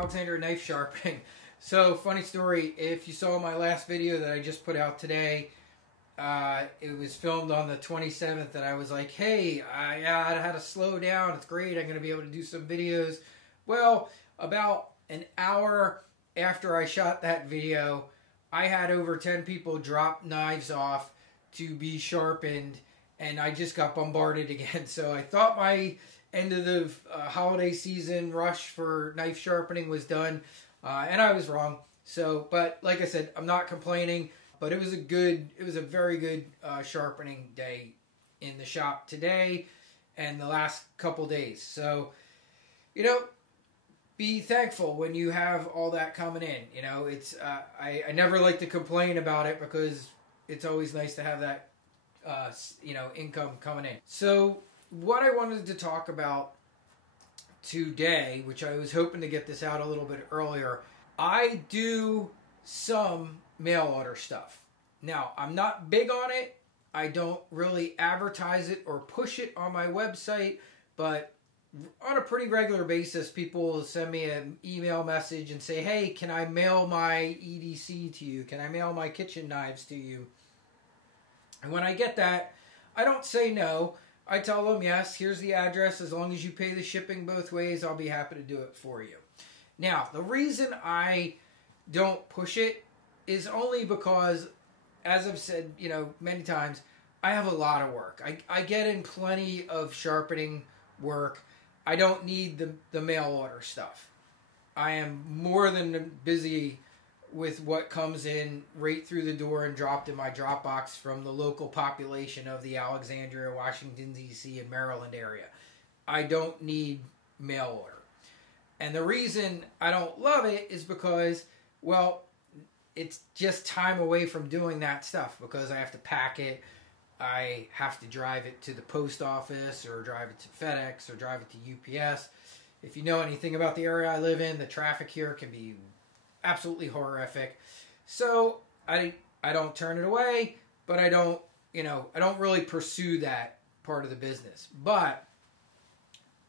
Alexander Knife Sharpening. So, funny story, if you saw my last video that I just put out today, it was filmed on the 27th, and I was like, hey, I had to slow down. It's great. I'm going to be able to do some videos. Well, about an hour after I shot that video, I had over 10 people drop knives off to be sharpened, and I just got bombarded again. So I thought my end of the holiday season rush for knife sharpening was done, and I was wrong. So, but like I said, I'm not complaining. But it was a very good sharpening day in the shop today and the last couple days. So, you know, be thankful when you have all that coming in. You know, it's I never like to complain about it because it's always nice to have that income coming in. So what I wanted to talk about today, which I was hoping to get this out a little bit earlier, I do some mail order stuff. Now, I'm not big on it. I don't really advertise it or push it on my website, but on a pretty regular basis, people will send me an email message and say, hey, can I mail my EDC to you? Can I mail my kitchen knives to you? And when I get that, I don't say no. I tell them, yes, here's the address. As long as you pay the shipping both ways, I'll be happy to do it for you. Now, the reason I don't push it is only because, as I've said, many times, I have a lot of work. I get in plenty of sharpening work. I don't need the mail order stuff. I am more than busy with what comes in right through the door and dropped in my drop box from the local population of the Alexandria, Washington, D.C., and Maryland area. I don't need mail order. And the reason I don't love it is because, well, it's just time away from doing that stuff because I have to pack it. I have to drive it to the post office or drive it to FedEx or drive it to UPS. If you know anything about the area I live in, the traffic here can be absolutely horrific. So I don't turn it away, but I don't really pursue that part of the business. But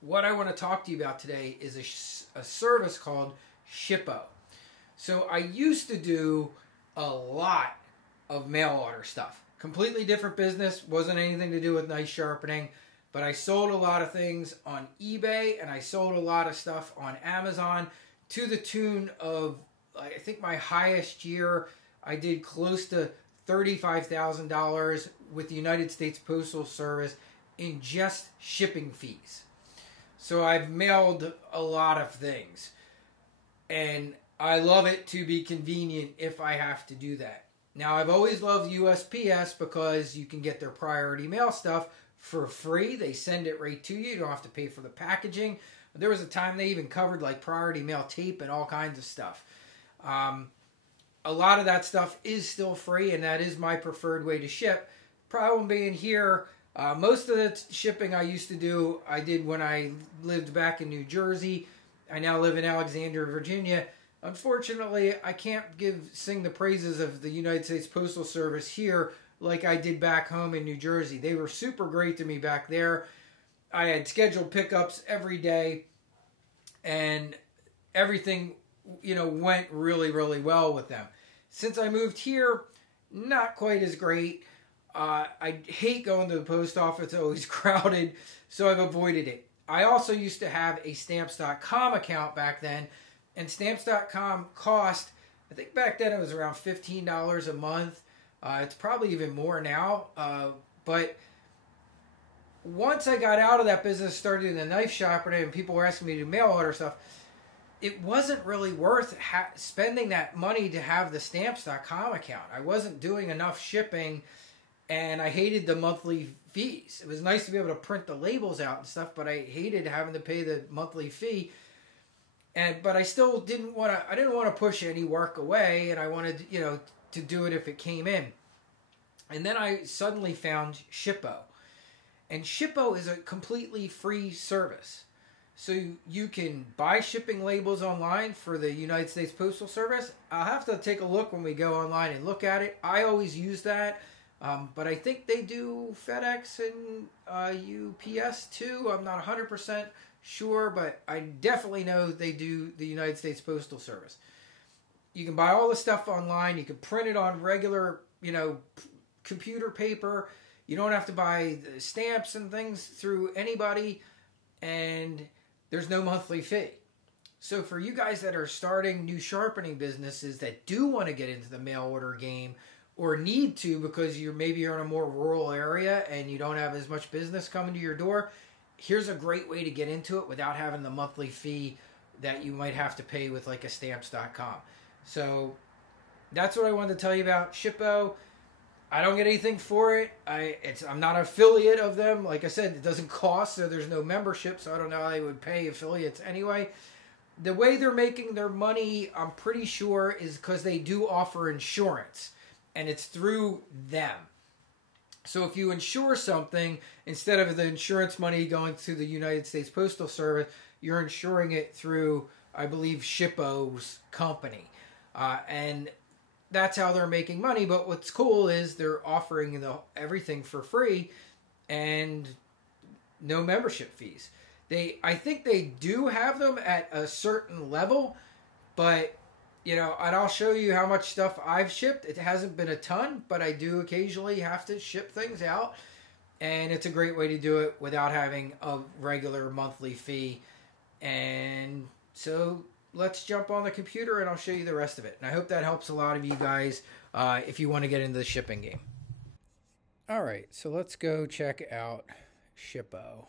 what I want to talk to you about today is a service called Shippo. So I used to do a lot of mail order stuff. Completely different business, wasn't anything to do with knife sharpening, but I sold a lot of things on eBay and I sold a lot of stuff on Amazon to the tune of, I think my highest year, I did close to $35,000 with the United States Postal Service in just shipping fees. So I've mailed a lot of things, and I love it to be convenient if I have to do that. Now, I've always loved USPS because you can get their priority mail stuff for free. They send it right to you. You don't have to pay for the packaging. There was a time they even covered like priority mail tape and all kinds of stuff. A lot of that stuff is still free, and that is my preferred way to ship. Problem being here, most of the shipping I used to do, I did when I lived back in New Jersey. I now live in Alexandria, Virginia. Unfortunately, I can't sing the praises of the United States Postal Service here like I did back home in New Jersey. They were super great to me back there. I had scheduled pickups every day, and everything, went really, really well with them. Since I moved here, not quite as great. I hate going to the post office. It's always crowded, so I've avoided it. I also used to have a Stamps.com account back then, and Stamps.com cost, I think back then it was around $15 a month. It's probably even more now. But once I got out of that business, started in the knife sharpening, and people were asking me to do mail order stuff, it wasn't really worth spending that money to have the Stamps.com account. I wasn't doing enough shipping, and I hated the monthly fees. It was nice to be able to print the labels out and stuff, but I hated having to pay the monthly fee. But I still didn't want to push any work away, and I wanted, to do it if it came in. And then I suddenly found Shippo. And Shippo is a completely free service. So you can buy shipping labels online for the United States Postal Service. I'll have to take a look when we go online and look at it. I always use that. But I think they do FedEx and UPS too. I'm not 100% sure, but I definitely know they do the United States Postal Service. You can buy all the stuff online. You can print it on regular, computer paper. You don't have to buy the stamps and things through anybody, and there's no monthly fee. So for you guys that are starting new sharpening businesses that do want to get into the mail order game or need to because you're in a more rural area and you don't have as much business coming to your door, here's a great way to get into it without having the monthly fee that you might have to pay with like a stamps.com. So that's what I wanted to tell you about Shippo. I don't get anything for it. I'm not an affiliate of them. Like I said, it doesn't cost, so there's no membership, so I don't know how they would pay affiliates anyway. The way they're making their money, I'm pretty sure, is because they do offer insurance, and it's through them. So if you insure something, instead of the insurance money going to the United States Postal Service, you're insuring it through, I believe, Shippo's company. And that's how they're making money. But what's cool is they're offering everything for free and no membership fees. I think they do have them at a certain level, but and I'll show you how much stuff I've shipped. It hasn't been a ton, but I do occasionally have to ship things out, and it's a great way to do it without having a regular monthly fee. And so let's jump on the computer and I'll show you the rest of it. And I hope that helps a lot of you guys if you want to get into the shipping game. All right, so let's go check out Shippo.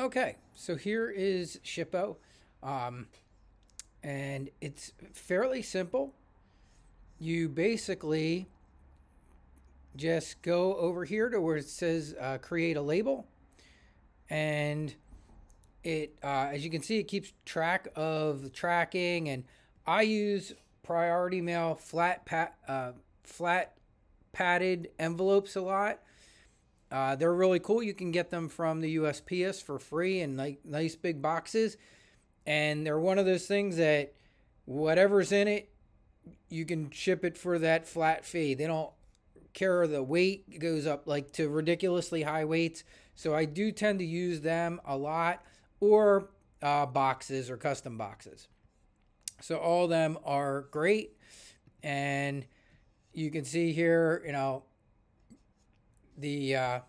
Okay, so here is Shippo, and it's fairly simple. You basically just go over here to where it says create a label, and it, as you can see, it keeps track of the tracking, and I use Priority Mail flat padded envelopes a lot. They're really cool. You can get them from the USPS for free in nice big boxes. And they're one of those things that whatever's in it, you can ship it for that flat fee. They don't care the weight. It goes up like to ridiculously high weights. So I do tend to use them a lot, or boxes or custom boxes. So all of them are great. And you can see here, the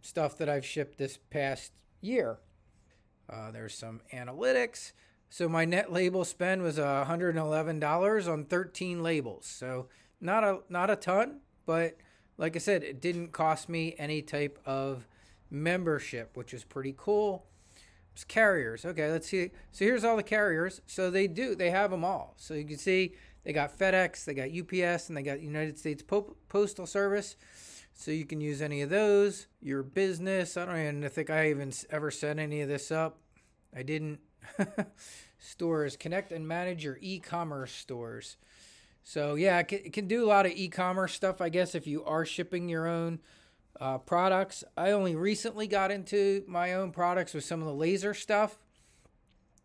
stuff that I've shipped this past year. There's some analytics. So my net label spend was $111 on 13 labels. So not a ton, but like I said, it didn't cost me any type of membership, which is pretty cool. It's carriers. Okay, let's see. So here's all the carriers. So they have them all. So you can see they got FedEx, they got UPS, and they got United States Postal Service. So you can use any of those. Your business, I don't even think I even ever set any of this up. I didn't. Stores, connect and manage your e-commerce stores. So yeah, it can do a lot of e-commerce stuff, I guess, if you are shipping your own products. I only recently got into my own products with some of the laser stuff.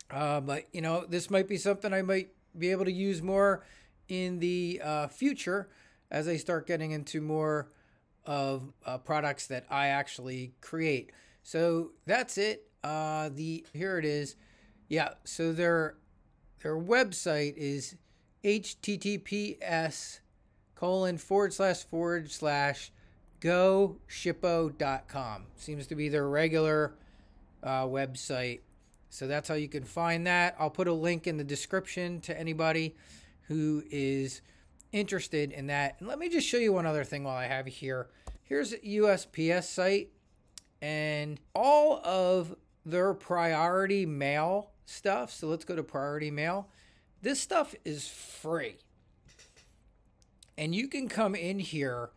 But, this might be something I might be able to use more in the future as I start getting into more of products that I actually create. So that's it. Here it is. Yeah. So their website is https://go-shippo.com. Seems to be their regular website. So that's how you can find that. I'll put a link in the description to anybody who is interested in that. And let me just show you one other thing while I have you here. Here's a USPS site, and all of their priority mail stuff. So let's go to priority mail. This stuff is free. And you can come in here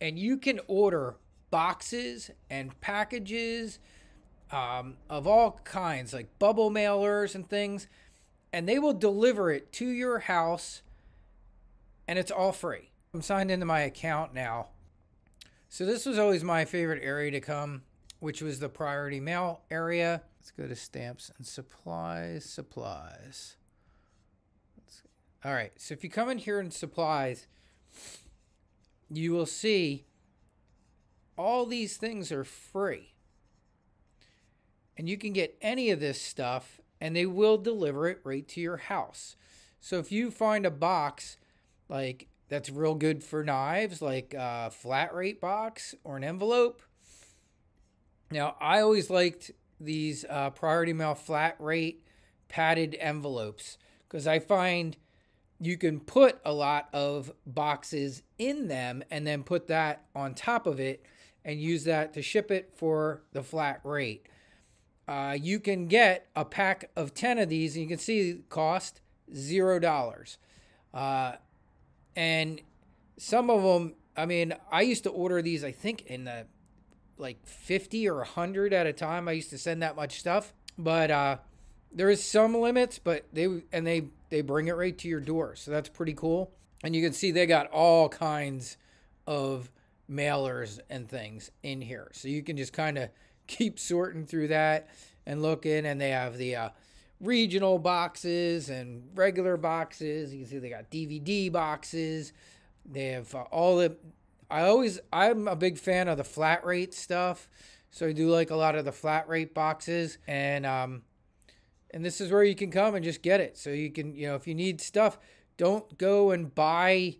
and you can order boxes and packages of all kinds, like bubble mailers and things, and they will deliver it to your house, and it's all free. I'm signed into my account now. So this was always my favorite area to come, which was the priority mail area. Let's go to stamps and supplies. All right, so if you come in here in supplies, you will see all these things are free. And you can get any of this stuff and they will deliver it right to your house. So if you find a box like that's real good for knives, like a flat rate box or an envelope. Now, I always liked these Priority Mail flat rate padded envelopes because I find you can put a lot of boxes in them and then put that on top of it and use that to ship it for the flat rate. You can get a pack of 10 of these and you can see the cost $0. And some of them, I mean, I used to order these, I think in the like 50 or 100 at a time. I used to send that much stuff, but there is some limits, but they bring it right to your door. So that's pretty cool. And you can see they got all kinds of mailers and things in here. So you can just kind of keep sorting through that and looking. And they have the regional boxes and regular boxes. You can see they got DVD boxes. They have all the... I'm a big fan of the flat rate stuff. So I do like a lot of the flat rate boxes. And this is where you can come and just get it. So you can, if you need stuff, don't go and buy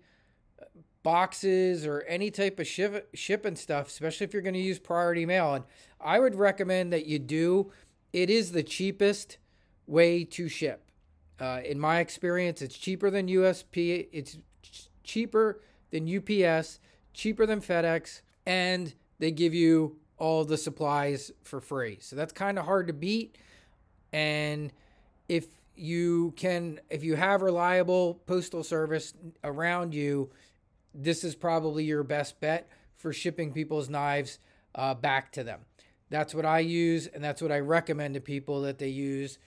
boxes or any type of shipping stuff, especially if you're going to use Priority Mail. And I would recommend that you do. It is the cheapest way to ship. In my experience, it's cheaper than USP. It's cheaper than UPS, cheaper than FedEx, and they give you all the supplies for free. So that's kind of hard to beat. And if you have reliable postal service around you, this is probably your best bet for shipping people's knives back to them. That's what I use, and that's what I recommend to people that they use.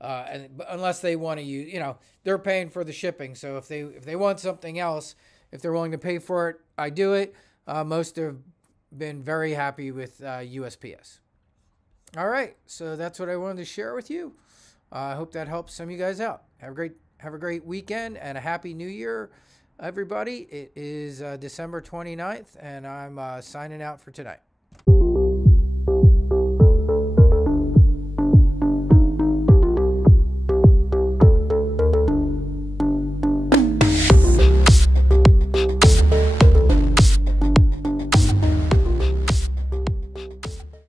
And unless they want to use, they're paying for the shipping. So if they want something else, if they're willing to pay for it, I do it. Most have been very happy with USPS. All right, so that's what I wanted to share with you. I hope that helps some of you guys out. Have a great weekend and a happy New Year, everybody. It is December 29th, and I'm signing out for tonight.